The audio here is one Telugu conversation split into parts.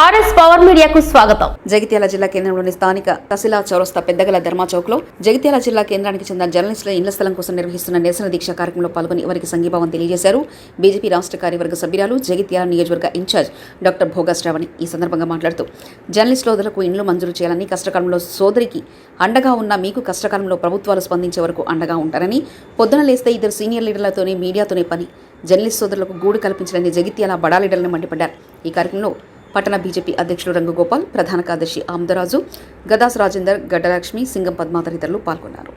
ఆర్ఎస్ పవర్ మీడియాకు స్వాగతం. జగిత్యాల జిల్లా కేంద్రంలోని స్థానిక తసిలా చౌరస్తా పెద్దగల ధర్మా చౌక్ లో జగిత్యాల జిల్లా కేంద్రానికి చెందిన జర్నలిస్టుల ఇళ్ల స్థలం కోసం నిర్వహిస్తున్న నిరసన దీక్ష కార్యక్రమంలో పాల్గొని వారికి సంఘీభావం తెలియజేశారు బీజేపీ రాష్ట్ర కార్యవర్గ సభ్యురాలు జగిత్యాల నియోజకవర్గ ఇన్ఛార్జ్ డాక్టర్ భోగా శ్రావణి. ఈ సందర్భంగా మాట్లాడుతూ జర్నలిస్టులకు ఇండ్లు మంజూరు చేయాలని, కష్టకాలంలో సోదరికి అండగా ఉన్న మీకు కష్టకాలంలో ప్రభుత్వాలు స్పందించే వరకు అండగా ఉంటారని, పొద్దున లేస్తే ఇద్దరు సీనియర్ లీడర్లతోనే మీడియాతోనే పని, జర్నలిస్ట్ సోదరులకు గూడు కల్పించాలని జగిత్యాల బడా లీడర్లను మండిపడ్డారు. ఈ కార్యక్రమంలో పట్టణ బీజేపీ అధ్యక్షుడు రంగగోపాల్, ప్రధాన కార్యదర్శి ఆమదరాజు, గదాస్ రాజేందర్, గడ్డలక్ష్మి, సింగం పద్మ తదితరులు పాల్గొన్నారు.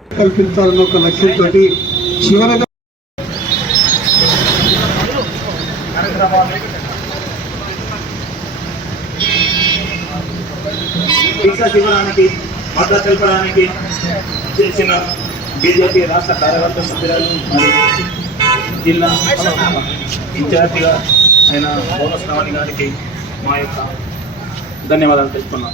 చేసిన బీజేపీ రాష్ట్ర కార్యవర్గ సభ్యురాలు జిల్లా ఇన్ఛార్జిగా ఆయన భోగా శ్రావణి గారికి మా యొక్క ధన్యవాదాలు తెలుపుతున్నాం.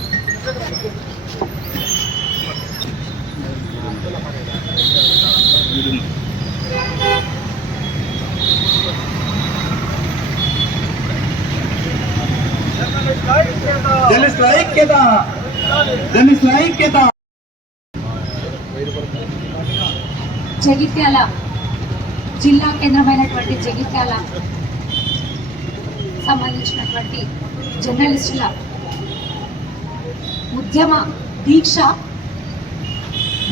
జగిత్యాల జిల్లా కేంద్రమైనటువంటి జగిత్యాల సంబంధించినటువంటి జర్నలిస్టుల ఉద్యమ దీక్ష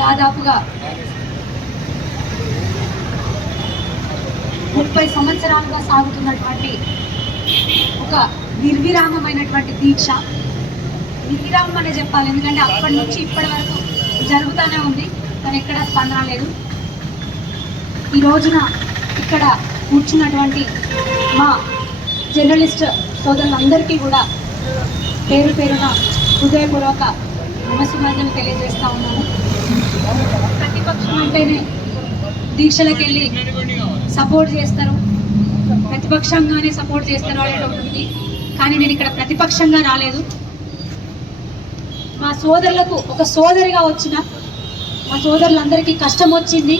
దాదాపుగా 30 సంవత్సరాలుగా సాగుతున్నటువంటి ఒక నిర్విరామమైనటువంటి దీక్ష. నిర్విరామం అనే చెప్పాలి, ఎందుకంటే అప్పటి నుంచి ఇప్పటి వరకు జరుగుతూనే ఉంది, కానీ ఎక్కడ స్పందన లేదు. ఈ రోజున ఇక్కడ కూర్చున్నటువంటి మా జర్నలిస్ట్ సోదరులందరికీ కూడా పేరు పేరున హృదయపూర్వక నమస్సుమంజలు తెలియజేస్తా ఉన్నాను. ప్రతిపక్షం అంటేనే దీక్షలకు వెళ్ళి సపోర్ట్ చేస్తారు, ప్రతిపక్షంగానే సపోర్ట్ చేస్తారు అనేది ఉంటుంది. కానీ నేను ఇక్కడ ప్రతిపక్షంగా రాలేదు. మా సోదరులకు ఒక సోదరిగా వచ్చిన, మా సోదరులందరికీ కష్టం వచ్చింది,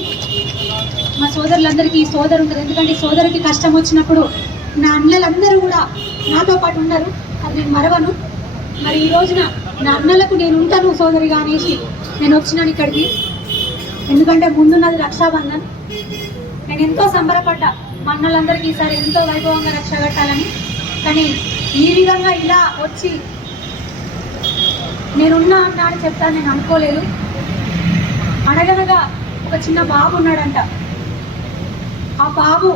మా సోదరులందరికీ ఈ సోదరు ఉంటుంది. ఎందుకంటే ఈ సోదరికి కష్టం వచ్చినప్పుడు నా అన్నలందరూ కూడా నాతో పాటు ఉన్నారు, అది నేను మరవను. మరి ఈ రోజున నా అన్నలకు నేను ఉంటాను సోదరిగా అనేసి నేను వచ్చినాను ఇక్కడికి. ఎందుకంటే ముందున్నది రక్షాబంధన్. నేను ఎంతో సంబరపడ్డా మా అన్నలందరికీ ఈసారి ఎంతో వైభవంగా రక్ష కట్టాలని. కానీ ఈ విధంగా ఇలా వచ్చి నేనున్నా అన్నా అని చెప్తాను నేను అనుకోలేదు. అడగనగా ఒక చిన్న బాబు ఉన్నాడంట. ఆ బాబు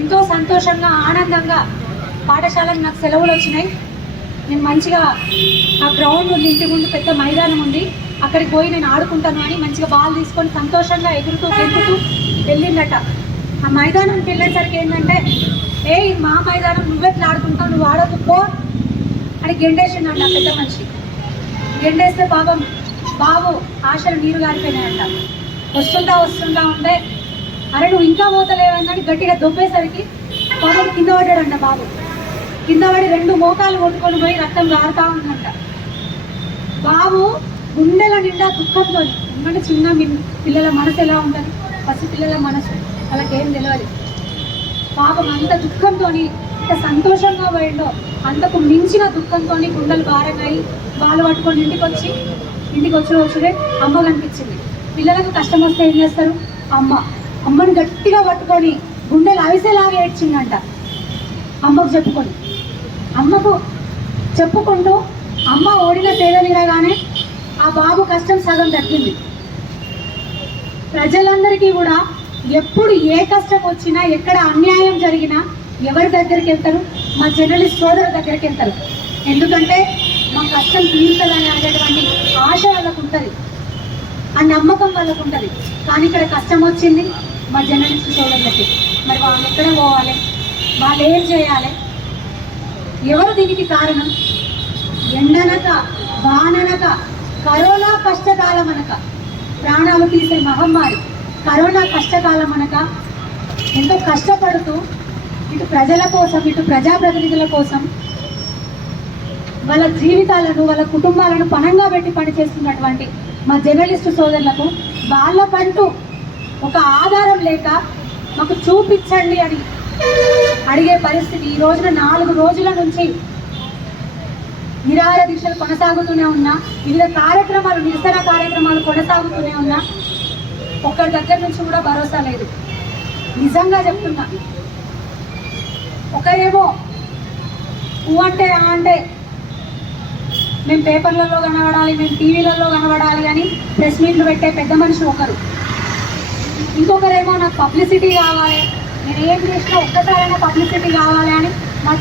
ఎంతో సంతోషంగా ఆనందంగా పాఠశాలకు నాకు సెలవులు వచ్చినాయి, నేను మంచిగా ఆ గ్రౌండ్ ఉంది, ఇంటి ముందు పెద్ద మైదానం ఉంది, అక్కడికి పోయి నేను ఆడుకుంటాను అని మంచిగా బాల్ తీసుకొని సంతోషంగా ఎగురుతూ గెంతుతూ వెళ్ళిందట. ఆ మైదానానికి వెళ్ళేసరికి ఏంటంటే, ఏ మా మైదానం నువ్వెట్లా ఆడుకుంటావు, నువ్వు ఆడకు పో అని గెండేసిందంట పెద్ద మనిషి. గెండేస్తే బాబు ఆశలు నీరు గారిపోయినాయంట. వస్తుంటా ఉంటే, అరే నువ్వు ఇంకా పోతలేవని గట్టిగా దొబ్బేసరికి బాబు కింద పడ్డాడంట. బాబు కింద పడి 2 మోకాలు కొట్టుకొని పోయి రక్తం గారుతా ఉందంట. బాబు గుండెల నిండా దుఃఖంతో, ఎందుకంటే చిన్న పిల్లల మనసు ఎలా ఉంటుంది, పసి పిల్లల మనసు వాళ్ళకేం తెలియదు. పాపం అంత దుఃఖంతో, ఇంత సంతోషంగా పోయిండో అంతకు మించిన దుఃఖంతో గుండెలు భారంగా బాలు పట్టుకొని ఇంటికి వచ్చి వచ్చుడే అమ్మ కనిపించింది. పిల్లలకు కష్టం వస్తే ఏం చేస్తారు, అమ్మని గట్టిగా పట్టుకొని గుండెలు అవిసేలాగా ఏడ్చిందంట. అమ్మకు చెప్పుకుంటూ అమ్మ ఓడిన సేద తీరగానే ఆ బాబు కష్టం సగం తగ్గింది. ప్రజలందరికీ కూడా ఎప్పుడు ఏ కష్టం వచ్చినా, ఎక్కడ అన్యాయం జరిగినా ఎవరి దగ్గరికి వెళ్తారు, మా జర్నలిస్ట్ సోదరు దగ్గరికి వెళ్తారు. ఎందుకంటే మా కష్టం తీరుతుందని అనేటువంటి ఆశ వాళ్ళకు ఉంటుంది, ఆ నమ్మకం వాళ్ళకు ఉంటుంది. కానీ ఇక్కడ కష్టం వచ్చింది మా జర్నలిస్ట్ సోదరులకి. మరి వాళ్ళు ఎక్కడ పోవాలి, వాళ్ళు ఏం చేయాలి, ఎవరు దీనికి కారణం? ఎండనక వాననక కరోనా కష్టకాలం అనక, ప్రాణాలు తీసే మహమ్మారి కరోనా కష్టకాలం అనక ఎంతో కష్టపడుతూ ఇటు ప్రజల కోసం, ఇటు ప్రజాప్రతినిధుల కోసం వాళ్ళ జీవితాలను, వాళ్ళ కుటుంబాలను పణంగా పెట్టి పనిచేస్తున్నటువంటి మా జర్నలిస్టు సోదరులకు వాళ్ళకంటూ ఒక ఆధారం లేక మాకు చూపించండి అని అడిగే పరిస్థితి. ఈ రోజున 4 రోజుల నుంచి నిరాహార దీక్షలు కొనసాగుతూనే ఉన్నా, వివిధ కార్యక్రమాలు, నిరసన కార్యక్రమాలు కొనసాగుతూనే ఉన్నా ఒక్కరి దగ్గర నుంచి కూడా భరోసా లేదు. నిజంగా చెప్తున్నా. ఒకరేమో ఊ అంటే ఆ అంటే మేము పేపర్లలో కనబడాలి, మేము టీవీలలో కనబడాలి అని ప్రెస్ మీట్లు పెట్టే పెద్ద మనిషి ఒకరు. ఇంకొకరేమో నాకు పబ్లిసిటీ కావాలి, నేను ఏం చేసినా ఒక్కసారైనా పబ్లిసిటీ కావాలి అని మా